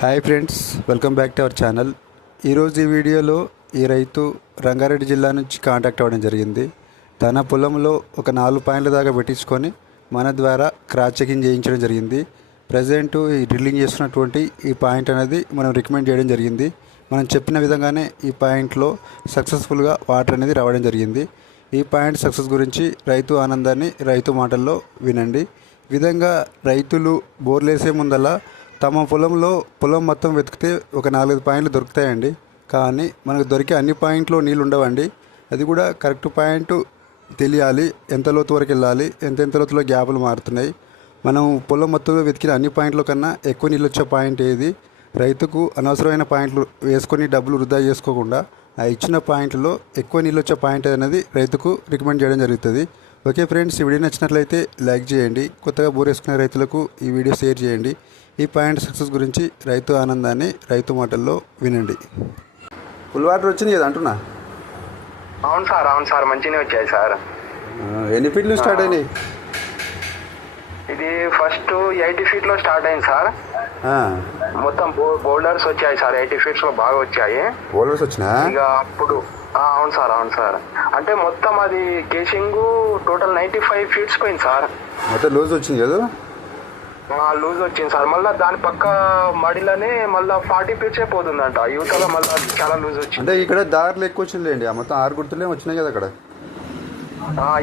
Hi friends welcome back to our channel ఈరోజు ఈ వీడియోలో ఈ రైతు రంగారెడ్డి జిల్లా నుంచి కాంటాక్ట్ అవ్వడం జరిగింది. తన పొలంలో ఒక నాలుగు పాయింట్ల దాకా పెట్టించుకొని మన ద్వారా క్రాస్ చెకింగ్ చేయించడం జరిగింది. ప్రజెంట్ ఈ డ్రిల్లింగ్ చేస్తున్నటువంటి ఈ పాయింట్ అనేది మనం రికమెండ్ చేయడం జరిగింది. మనం చెప్పిన విధంగానే ఈ పాయింట్లో సక్సెస్ఫుల్గా వాటర్ అనేది రావడం జరిగింది. ఈ పాయింట్ సక్సెస్ గురించి రైతు ఆనందాన్ని రైతు మాటల్లో వినండి. విధంగా రైతులు బోర్లేసే ముందల తమ పొలంలో పొలం మొత్తం వెతికితే ఒక నాలుగైదు పాయింట్లు దొరుకుతాయండి. కానీ మనకు దొరికే అన్ని పాయింట్లు నీళ్ళు ఉండవండి అది కూడా కరెక్ట్ పాయింట్ తెలియాలి ఎంత లోతు వరకు వెళ్ళాలి ఎంత ఎంత లోతులో గ్యాపులు మారుతున్నాయి. మనం పొలం మొత్తంలో వెతికిన అన్ని పాయింట్ల కన్నా ఎక్కువ నీళ్ళు వచ్చే పాయింట్ ఏది? రైతుకు అనవసరమైన పాయింట్లు వేసుకొని డబ్బులు వృధా చేసుకోకుండా ఆ ఇచ్చిన పాయింట్లో ఎక్కువ నీళ్ళు వచ్చే పాయింట్ అనేది రైతుకు రికమెండ్ చేయడం జరుగుతుంది. ఓకే ఫ్రెండ్స్ ఈ వీడియో నచ్చినట్లయితే లైక్ చేయండి కొత్తగా బోర్ వేసుకునే రైతులకు ఈ వీడియో షేర్ చేయండి. ఈ పాయింట్ సక్సెస్ గురించి రైతు ఆనందాన్ని రైతు మాటల్లో వినండి. ఫుల్ వాటర్ వచ్చింది కదా అంటున్నా? అవును సార్ అవును సార్ మంచిగానే వచ్చాయి సార్. ఎన్ని ఫీట్లు స్టార్ట్ అయినాయి? ఇది ఫస్ట్ ఎయిటీ ఫీట్లో స్టార్ట్ అయింది సార్. మొత్తం బోల్డర్స్ వచ్చాయి సార్ ఎయిటీ ఫీట్స్లో బాగా వచ్చాయి. ఓల్వర్స్ వచ్చినా? ఇక అప్పుడు అవును సార్ అవును సార్. అంటే మొత్తం అది casing total ninety five feets పోయింది సార్. మొత్తం లూజ్ వచ్చింది కదా? లూజ్ వచ్చింది సార్. మళ్ళీ దాని పక్క మడిలోనే మళ్ళీ ఫార్టీ ఫీట్సే పోతుందంట. యువతలో మళ్ళీ చాలా లూజ్ వచ్చింది. అంటే ఇక్కడ దారిలో ఎక్కువ వచ్చిందిలేండి. ఆ మొత్తం ఆరు గుర్తులే వచ్చినాయి కదా అక్కడ?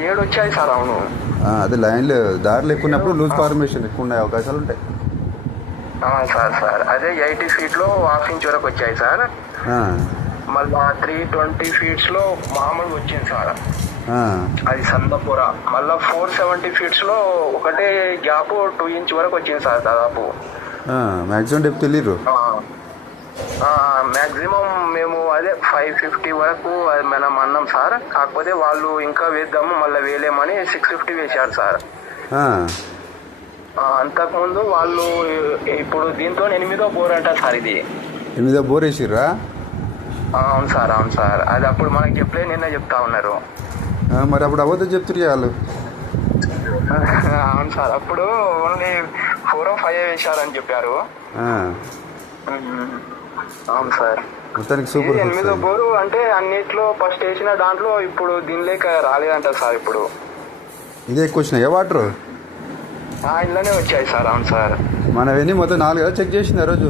ఏడు వచ్చాయి సార్ అవును. అదే లైన్లు దారిలో ఎక్కువ ఉన్నప్పుడు లూజ్ ఫార్మేషన్ ఎక్కువ ఉన్నాయి అవకాశాలు ఉంటాయి. Sir sir. అదే ఎయిటీ ఫీట్లో హాఫ్ ఇంచ్ వరకు వచ్చాయి సార్. మళ్ళా త్రీ ట్వంటీ ఫీట్స్లో మామూలుగా వచ్చింది సార్. అది సందపుర. మళ్ళా ఫోర్ సెవెంటీ ఫీట్స్లో ఒకటే గ్యాప్ టూ ఇంచ్ వరకు వచ్చింది సార్ దాదాపు. Maximum depth వెళ్ళిర్రు. మాక్సిమం మేము అదే ఫైవ్ ఫిఫ్టీ వరకు అది మనం అన్నాం సార్. కాకపోతే వాళ్ళు ఇంకా వేద్దాము మళ్ళీ వేయలేమని సిక్స్ ఫిఫ్టీ వేశారు సార్. అంతకుముందు వాళ్ళు ఇప్పుడు దీంతో ఎనిమిదో బోర్ అంట సార్ ఇది. ఎనిమిదో బోర్ వేసిర్రా? అవును సార్ అవును సార్. అది అప్పుడు మనకి చెప్పలే నిన్న చెప్తా ఉన్నారు. మరి అప్పుడు అబద్ధం చెప్తున్నారు వాళ్ళు. అవును సార్ అప్పుడు ఓన్లీ ఫోర్ ఫైవ్ వేశారని చెప్పారు. అవును సార్. మొత్తానికి సూపర్ ఎనిమిదో బోరు అంటే అన్నిట్లో ఫస్ట్ వేసిన దాంట్లో ఇప్పుడు దీనిలేక రాలేదంట సార్ ఇప్పుడు. ఇదే ఎక్కువ వచ్చినాయి వాటర్? ఇంట్లోనే వచ్చాయి సార్ అవును సార్. మనవన్నీ మొత్తం నాలుగు కదా చెక్ చేసింది ఆ రోజు?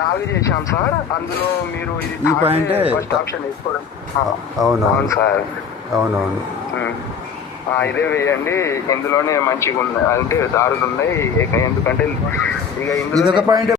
నాలుగు చేశాం సార్. అందులో మీరు ఇది ఈ పాయింటే ఫస్ట్ ఆప్షన్ వేసుకోవడం. అవును అవును సార్. అవునవును. ఇదే వేయండి. ఇందులోనే మంచిగా ఉన్నాయి అంటే దారులు ఉన్నాయి ఎందుకంటే ఇక ఇందులో పాయింట్